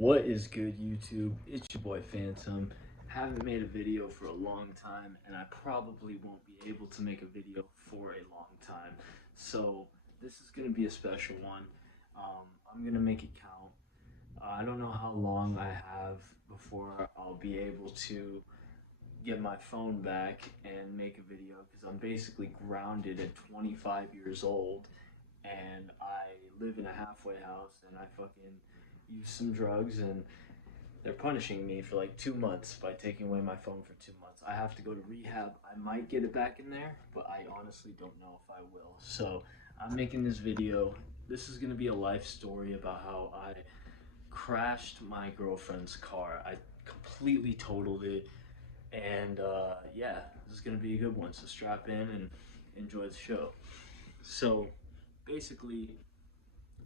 What is good, YouTube? It's your boy Phantom. Haven't made a video for a long time, and I probably won't be able to make a video for a long time. So this is gonna be a special one. I'm gonna make it count. I don't know how long I have before I'll be able to get my phone back and make a video because I'm basically grounded at 25 years old and I live in a halfway house and I fucking use some drugs and they're punishing me for like 2 months by taking away my phone for 2 months. I have to go to rehab. I might get it back in there, but I honestly don't know if I will. So I'm making this video. This is gonna be a life story about how I crashed my girlfriend's car. I completely totaled it. And yeah, this is gonna be a good one. So strap in and enjoy the show. So basically,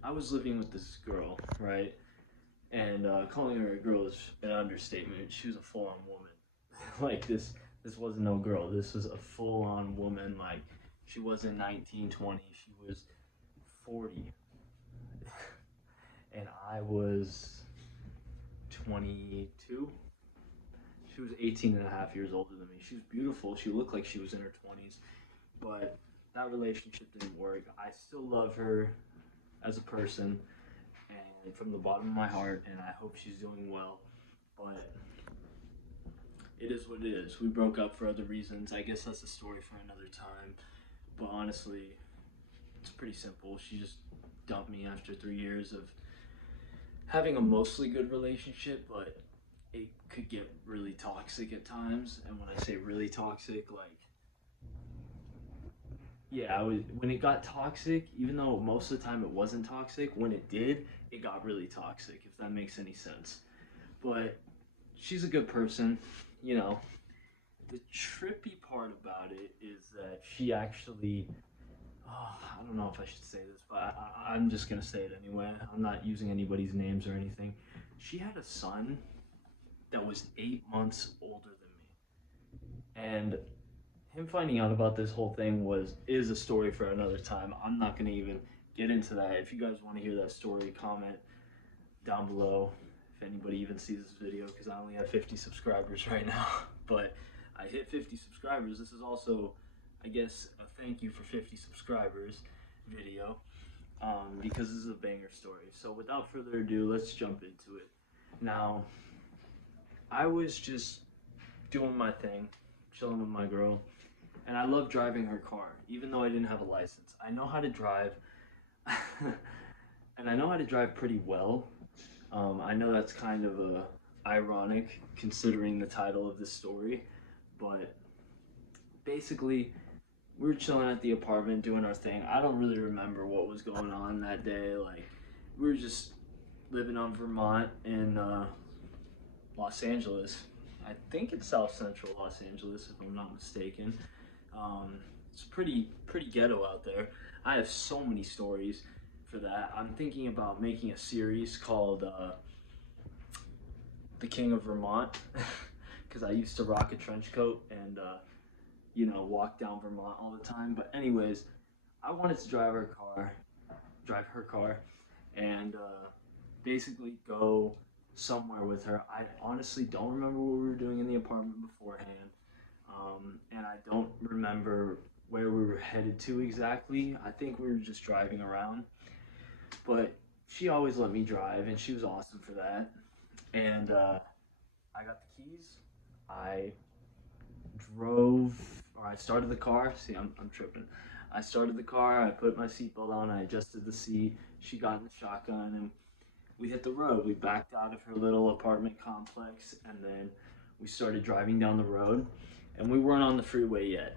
I was living with this girl, right? And calling her a girl is an understatement. She was a full-on woman. Like this wasn't no girl. This was a full-on woman. Like she wasn't 19, 20. She was 40, and I was 22. She was 18 and a half years older than me. She was beautiful. She looked like she was in her 20s, but that relationship didn't work. I still love her as a person and from the bottom of my heart, and I hope she's doing well. But it is what it is. We broke up for other reasons. I guess that's a story for another time. But honestly, it's pretty simple. She just dumped me after 3 years of having a mostly good relationship, but it could get really toxic at times. And when I say really toxic, like, yeah, when it got toxic, even though most of the time it wasn't toxic, when it did, it got really toxic, if that makes any sense. But she's a good person, you know. The trippy part about it is that she actually, oh, I don't know if I should say this, but I'm just gonna say it anyway. I'm not using anybody's names or anything. She had a son that was 8 months older than me, and him finding out about this whole thing is a story for another time. I'm not gonna even get into that. If you guys want to hear that story, comment down below. If anybody even sees this video, because I only have 50 subscribers right now, but I hit 50 subscribers. This is also, I guess, a thank you for 50 subscribers video, because this is a banger story. So without further ado, let's jump into it. Now, I was just doing my thing, chilling with my girl, and I love driving her car, even though I didn't have a license. I know how to drive, and I know how to drive pretty well. I know that's kind of ironic considering the title of this story, but basically, we were chilling at the apartment doing our thing. I don't really remember what was going on that day. Like, we were just living on Vermont in Los Angeles. I think it's South Central Los Angeles, if I'm not mistaken. It's pretty ghetto out there. I have so many stories for that. I'm thinking about making a series called The King of Vermont, because I used to rock a trench coat and you know, walk down Vermont all the time. But anyways, I wanted to drive her car, and basically go somewhere with her. I honestly don't remember what we were doing in the apartment beforehand, and I don't remember where we were headed to exactly. I think we were just driving around, but she always let me drive, and she was awesome for that. And I got the keys. I drove, or I started the car. See, I'm tripping. I started the car. I put my seatbelt on. I adjusted the seat. She got in the shotgun, and we hit the road. We backed out of her little apartment complex, and then we started driving down the road, and we weren't on the freeway yet.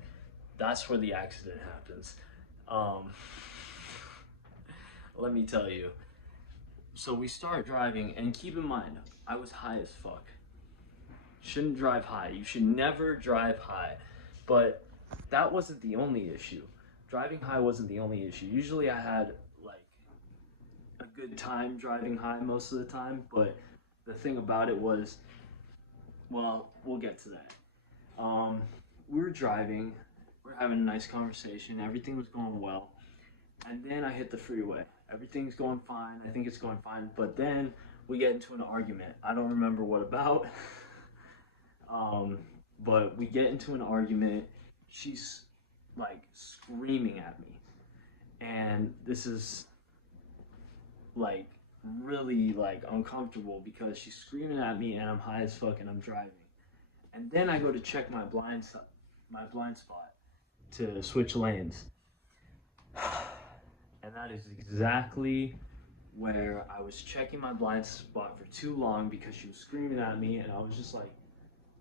That's where the accident happens. Let me tell you. So we start driving, and keep in mind, I was high as fuck. Shouldn't drive high. You should never drive high. But that wasn't the only issue. Driving high wasn't the only issue. Usually I had like a good time driving high most of the time, but the thing about it was, well, we'll get to that. We were driving, we are having a nice conversation, everything was going well, and then I hit the freeway. Everything's going fine, I think it's going fine, but then we get into an argument. I don't remember what about. But we get into an argument. She's like screaming at me, and this is like really like uncomfortable because she's screaming at me and I'm high as fuck and I'm driving. And then I go to check my blind spot to switch lanes. And that is exactly where I was checking my blind spot for too long because she was screaming at me and I was just like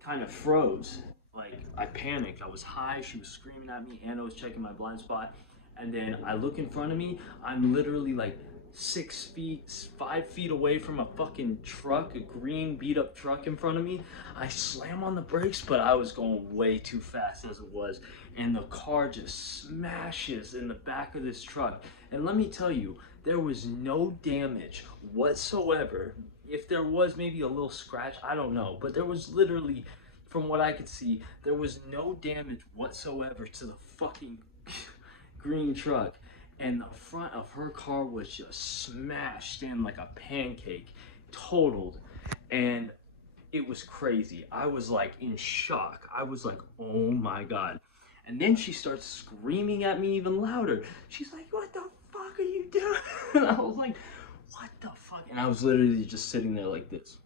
kind of froze. Like I panicked. I was high, she was screaming at me, and I was checking my blind spot. And then I look in front of me, I'm literally like 5 feet away from a fucking truck, a green beat up truck in front of me. I slam on the brakes, but I was going way too fast as it was. And the car just smashes in the back of this truck. And let me tell you, there was no damage whatsoever. If there was maybe a little scratch, I don't know. But there was literally, from what I could see, there was no damage whatsoever to the fucking green truck. And the front of her car was just smashed in like a pancake, totaled. And it was crazy. I was like in shock. I was like, oh my God. And then she starts screaming at me even louder. She's like, what the fuck are you doing? And I was like, what the fuck? And I was literally just sitting there like this.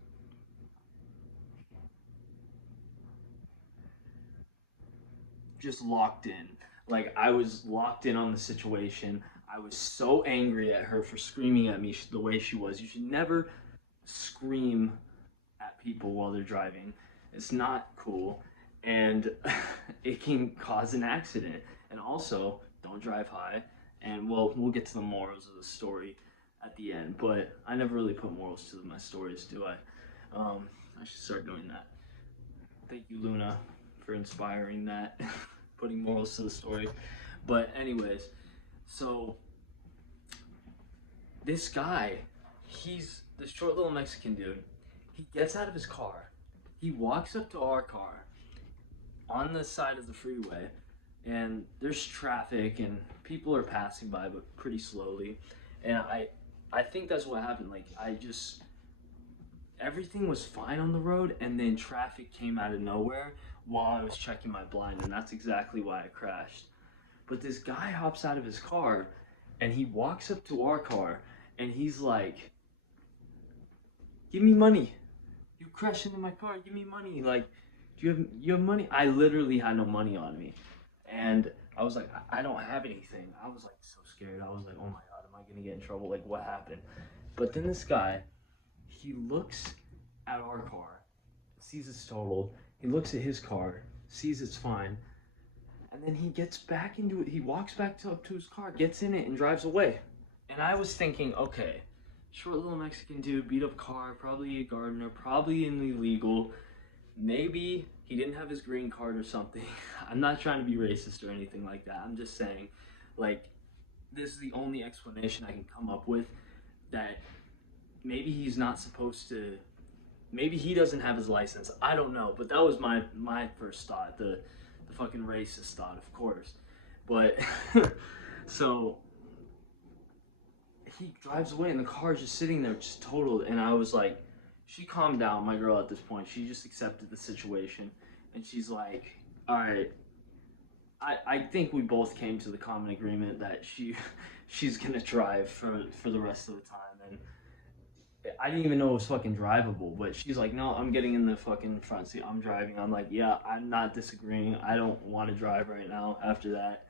Just locked in. Like I was locked in on the situation. I was so angry at her for screaming at me the way she was. You should never scream at people while they're driving. It's not cool, and it can cause an accident. And also, don't drive high. And well, we'll get to the morals of the story at the end. But I never really put morals to my stories, do I? I should start doing that. Thank you, Luna, for inspiring that, putting morals to the story. But anyways, so this guy, he's this short little Mexican dude. He gets out of his car. He walks up to our car on the side of the freeway, and there's traffic and people are passing by, but pretty slowly. And I think that's what happened. Like everything was fine on the road, and then traffic came out of nowhere while I was checking my blind, and that's exactly why I crashed. But this guy hops out of his car and he walks up to our car and he's like, give me money. You crashed into my car, give me money. Like, do you have money? I literally had no money on me. And I was like, I don't have anything. I was like so scared. I was like, oh my God, am I gonna get in trouble? Like, what happened? But then this guy, he looks at our car, sees it's totaled. He looks at his car, sees it's fine. And then he gets back into it. He walks back up to his car, gets in it, and drives away. And I was thinking, okay, short little Mexican dude, beat up car, probably a gardener, probably illegal. Maybe he didn't have his green card or something. I'm not trying to be racist or anything like that. I'm just saying, like, this is the only explanation I can come up with, that maybe he's not supposed to, maybe he doesn't have his license. I don't know, but that was my first thought, the fucking racist thought, of course. But so he drives away and the car's just sitting there just totaled. And I was like, she calmed down, my girl, at this point. She just accepted the situation, and she's like, all right, I think we both came to the common agreement that she's gonna drive for the rest of the time. And I didn't even know it was fucking drivable, but she's like, no, I'm getting in the fucking front seat, I'm driving. I'm like, yeah, I'm not disagreeing. I don't want to drive right now after that.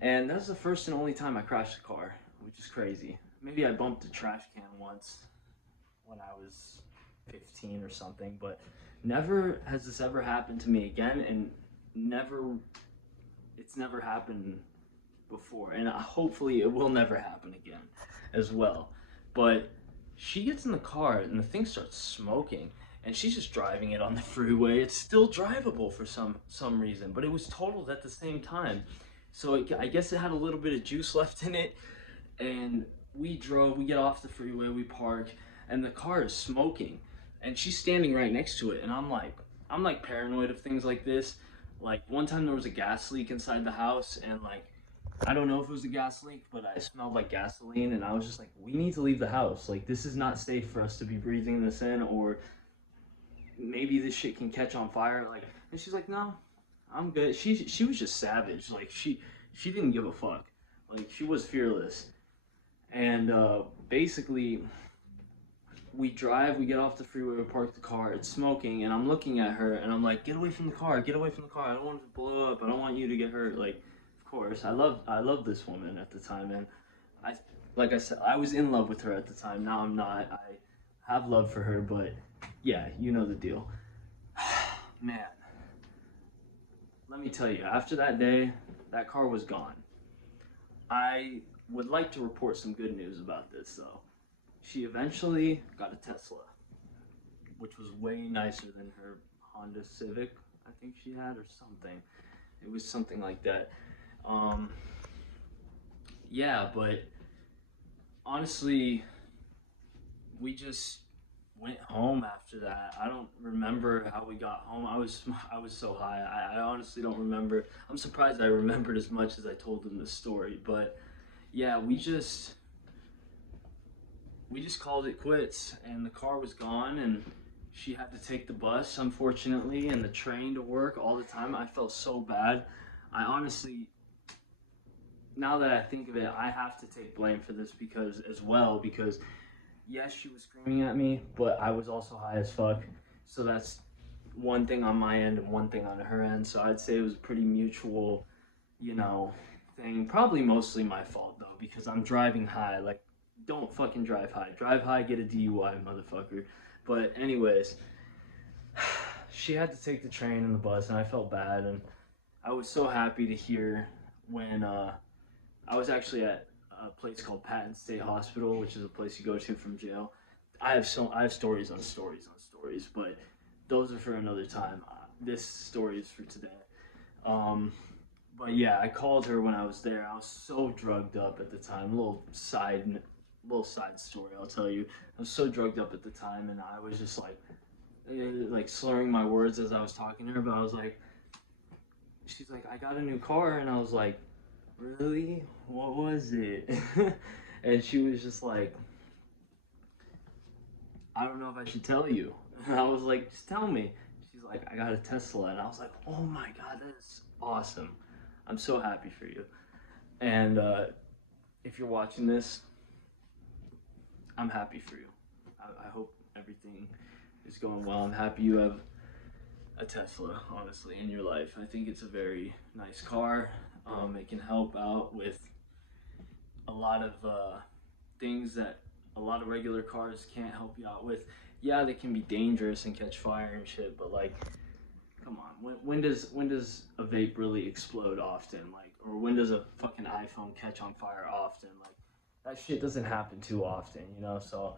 And that was the first and only time I crashed a car, which is crazy. Maybe I bumped a trash can once when I was 15 or something, but never has this ever happened to me again, and it's never happened before, and hopefully it will never happen again as well. But she gets in the car and the thing starts smoking, and she's just driving it on the freeway. It's still drivable for some reason, but it was totaled at the same time. So I guess it had a little bit of juice left in it, and we get off the freeway, we park, and the car is smoking, and she's standing right next to it. And I'm like paranoid of things like this. Like one time there was a gas leak inside the house, and like I don't know if it was a gas leak, but I smelled like gasoline, and I was just like, we need to leave the house. Like, this is not safe for us to be breathing this in, or maybe this shit can catch on fire. Like, and she's like, no, I'm good. She was just savage. Like, she didn't give a fuck. Like, she was fearless. And basically, we get off the freeway, we park the car, it's smoking, and I'm looking at her, and I'm like, get away from the car, get away from the car. I don't want it to blow up. I don't want you to get hurt. Like, of course, I love this woman at the time, and I, like I said, I was in love with her at the time. Now I'm not. I have love for her, but yeah, you know the deal. Man, let me tell you, after that day, that car was gone. I would like to report some good news about this, though. She eventually got a Tesla, which was way nicer than her Honda Civic, I think she had, or something. It was something like that. Um, yeah, but honestly, we just went home after that. I don't remember how we got home. I was so high. I honestly don't remember. I'm surprised I remembered as much as I told them the story. But yeah, we just called it quits, and the car was gone, and she had to take the bus, unfortunately, and the train to work all the time. I felt so bad. I honestly, now that I think of it, I have to take blame for this because yes, she was screaming at me, but I was also high as fuck. So that's one thing on my end and one thing on her end. So I'd say it was a pretty mutual, you know, thing. Probably mostly my fault though, because I'm driving high. Like, don't fucking drive high. Drive high, get a DUI, motherfucker. But anyways, she had to take the train and the bus, and I felt bad, and I was so happy to hear when I was actually at a place called Patton State Hospital, which is a place you go to from jail. I have stories on stories on stories, but those are for another time. This story is for today. Um, but yeah, I called her when I was there. I was so drugged up at the time. Little side story I'll tell you. I was so drugged up at the time, and I was just like slurring my words as I was talking to her. But I was like, she's like, I got a new car, and I was like, really? What was it? And she was just like, I don't know if I should tell you. And I was like, just tell me. She's like, I got a Tesla. And I was like, oh my God, that is awesome. I'm so happy for you. And if you're watching this, I'm happy for you. I hope everything is going well. I'm happy you have a Tesla, honestly, in your life. I think it's a very nice car. It can help out with a lot of things that a lot of regular cars can't help you out with. Yeah, they can be dangerous and catch fire and shit, but like, come on, when does a vape really explode often? Like, or when does a fucking iPhone catch on fire often? Like, that shit doesn't happen too often, you know. So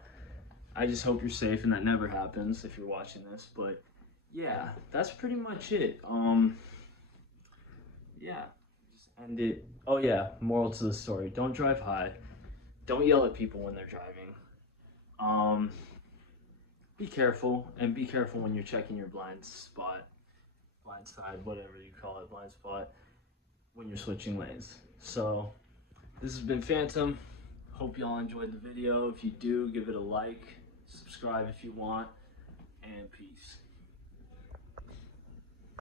I just hope you're safe and that never happens if you're watching this. But yeah, that's pretty much it. Yeah, just end it. Oh yeah, moral to the story: don't drive high. Don't yell at people when they're driving. Um, be careful, and be careful when you're checking your blind side, whatever you call it, blind spot, when you're switching lanes. So this has been Phantom. Hope y'all enjoyed the video. If you do, give it a like, subscribe if you want, and peace.